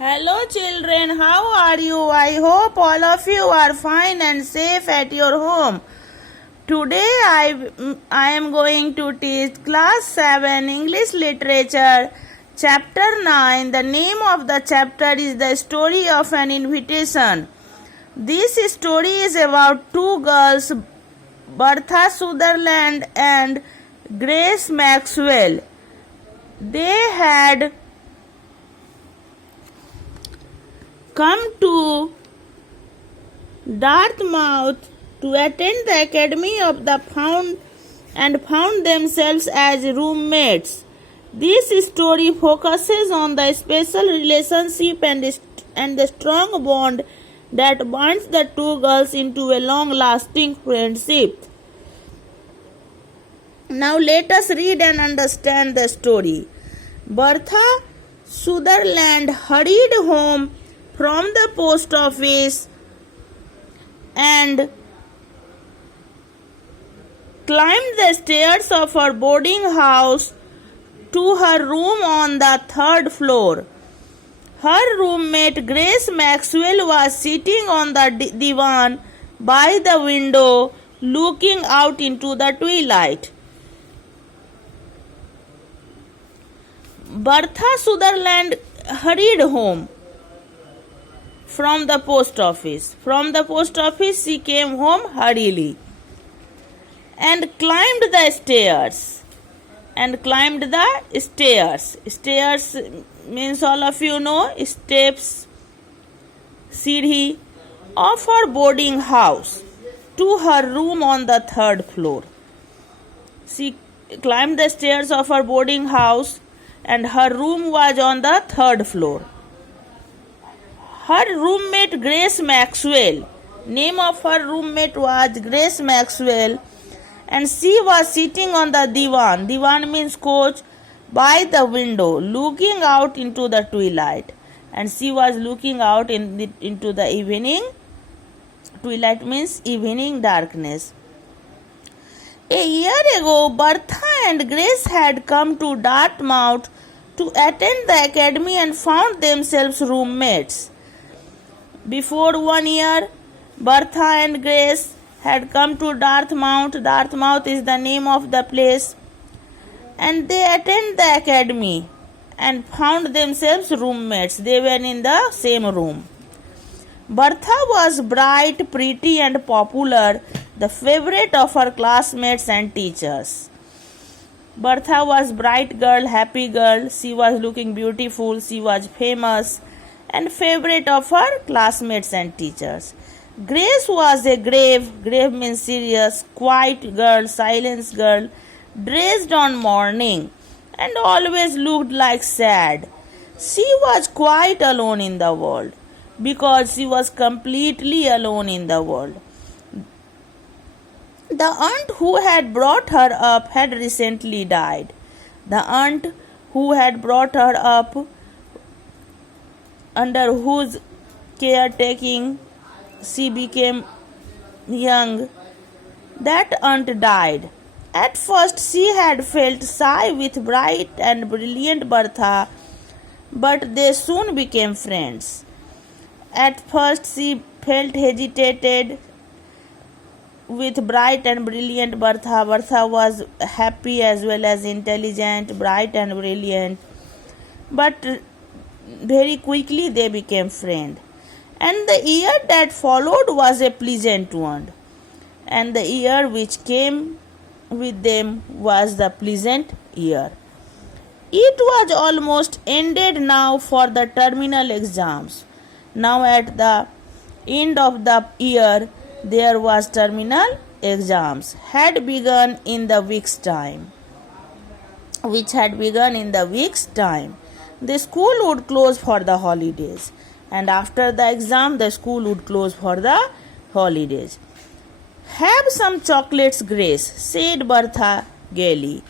Hello children, how are you? I hope all of you are fine and safe at your home. Today I am going to teach class 7 English literature chapter 9. The name of the chapter is The Story of an Invitation. This story is about two girls, Bertha Sutherland and Grace Maxwell. They had come to Dartmouth to attend the Academy of the found themselves as roommates. This story focuses on the special relationship and the strong bond that binds the two girls into a long-lasting friendship. Now let us read and understand the story. Bertha Sutherland hurried home from the post office and climbed the stairs of her boarding house to her room on the third floor. Her roommate Grace Maxwell was sitting on the divan by the window looking out into the twilight. Bertha Sutherland hurried home from the post office. From the post office she came home hurriedly and climbed the stairs. Stairs means all of you know, steps, सीढ़ी of her boarding house to her room on the third floor. She climbed the stairs of her boarding house and her room was on the third floor. Her roommate Grace Maxwell, name of her roommate was Grace Maxwell, and she was sitting on the divan. Divan means couch by the window, looking out into the twilight. And she was looking out into the evening. Twilight means evening darkness. A year ago, Bertha and Grace had come to Dartmouth to attend the academy and found themselves roommates. Before 1 year, Bertha and Grace had come to Dartmouth. Dartmouth is the name of the place. And they attended the academy and found themselves roommates. They were in the same room. Bertha was bright, pretty and popular, the favorite of her classmates and teachers. Bertha was bright girl, happy girl. She was looking beautiful. She was famous and favorite of her classmates and teachers. Grace was a grave means serious, quiet girl, silent girl, dressed on mourning and always looked like sad. She was quite alone in the world because she was completely alone in the world. The aunt who had brought her up had recently died. The aunt who had brought her up, under whose caretaking she became young, that aunt died. At first she had felt shy with bright and brilliant Bertha, but they soon became friends. At first she felt hesitated with bright and brilliant Bertha. Bertha was happy as well as intelligent, bright and brilliant, but very quickly they became friends. And the year that followed was a pleasant one. And the year which came with them was the pleasant year. It was almost ended now for the terminal exams. Now at the end of the year, there was terminal exams had begun in the week's time. The school would close for the holidays. And after the exam, the school would close for the holidays. Have some chocolates, Grace, said Bertha gaily.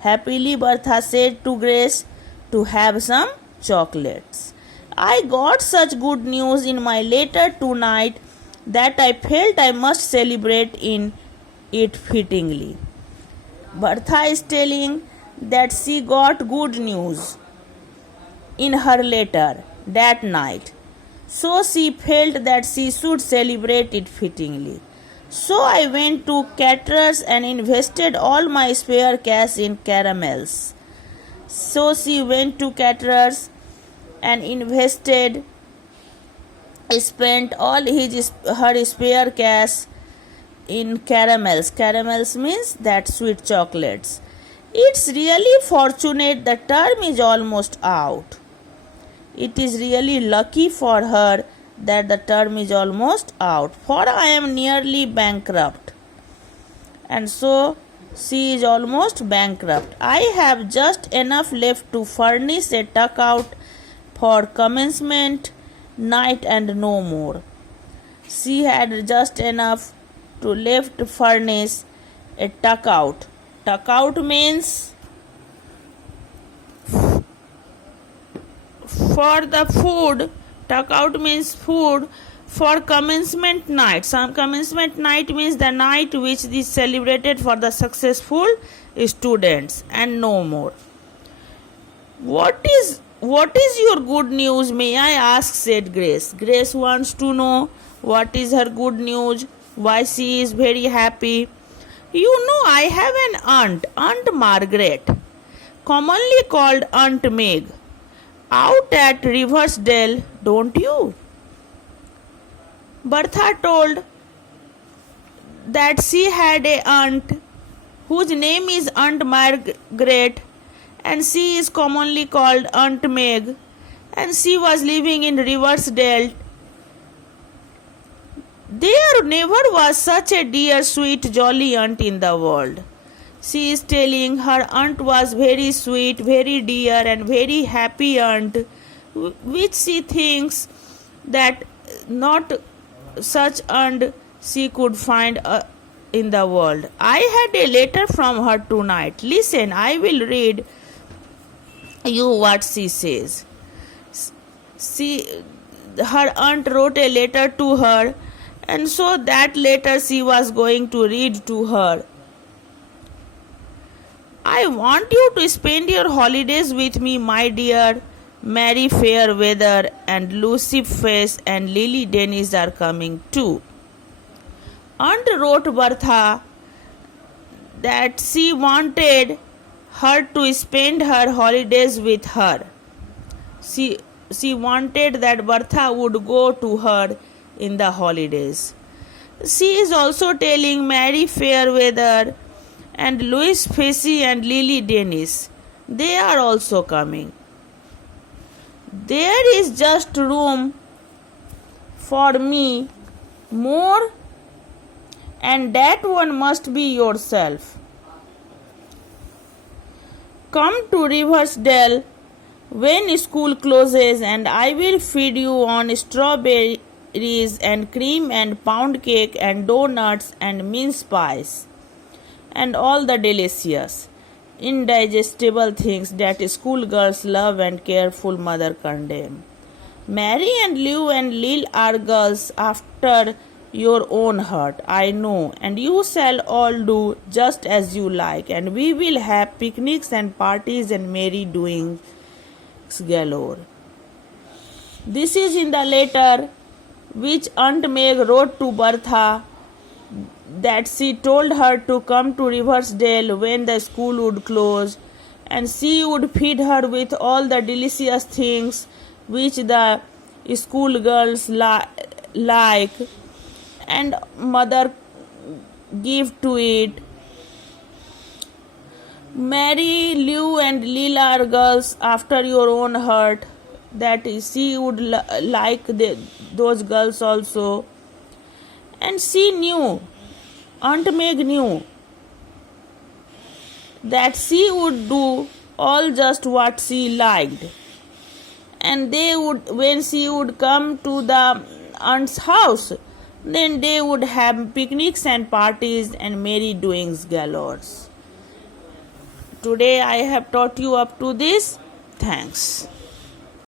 Happily, Bertha said to Grace to have some chocolates. I got such good news in my letter tonight that I felt I must celebrate in it fittingly. Bertha is telling that she got good news in her letter. that night. So she felt that she should celebrate it fittingly. So I went to caterers and invested all my spare cash in caramels. So she went to caterers and spent all her spare cash in caramels. Caramels means that sweet chocolates. It's really fortunate the term is almost out. It is really lucky for her that the term is almost out, for I am nearly bankrupt. And so she is almost bankrupt. I have just enough left to furnish a tuck out for commencement night and no more. She had just enough to left to furnish a tuck out. Tuck out means for the food. Tuck out means food for commencement night. Some commencement night means the night which is celebrated for the successful students and no more. What is your good news, may I ask, said Grace. Grace wants to know what is her good news, why she is very happy. You know, I have an aunt, Aunt Margaret, commonly called Aunt Meg, out at Riversdale, don't you? Bertha told that she had a aunt whose name is Aunt Margaret, and she is commonly called Aunt Meg, and she was living in Riversdale. There never was such a dear, sweet, jolly aunt in the world. She is telling her aunt was very sweet, very dear, and very happy aunt, which she thinks that not such aunt she could find in the world. I had a letter from her tonight. Listen, I will read you what she says. Her aunt wrote a letter to her, and so that letter she was going to read to her. I want you to spend your holidays with me, my dear. Mary Fairweather and Lucy Face and Lily Dennis are coming too. Aunt wrote Bertha that she wanted her to spend her holidays with her. She wanted that Bertha would go to her in the holidays. She is also telling Mary Fairweather and Louise Facey and Lily Dennis. They are also coming. There is just room for me more, and that one must be yourself. Come to Riversdale when school closes, and I will feed you on strawberries and cream and pound cake and donuts and mince pies and all the delicious, indigestible things that schoolgirls love and careful mother condemn. Mary and Lou and Lil are girls after your own heart, I know, and you shall all do just as you like, and we will have picnics and parties and merry doings galore. This is in the letter which Aunt Meg wrote to Bertha, that she told her to come to Riversdale when the school would close, and she would feed her with all the delicious things which the schoolgirls like, and mother give to it. Mary, Lou and Lila are girls after your own heart, that is, she would like those girls also. And she knew, Aunt Meg knew, that she would do all just what she liked, and they would, when she would come to the aunt's house, then they would have picnics and parties and merry doings galores. Today I have taught you up to this. Thanks.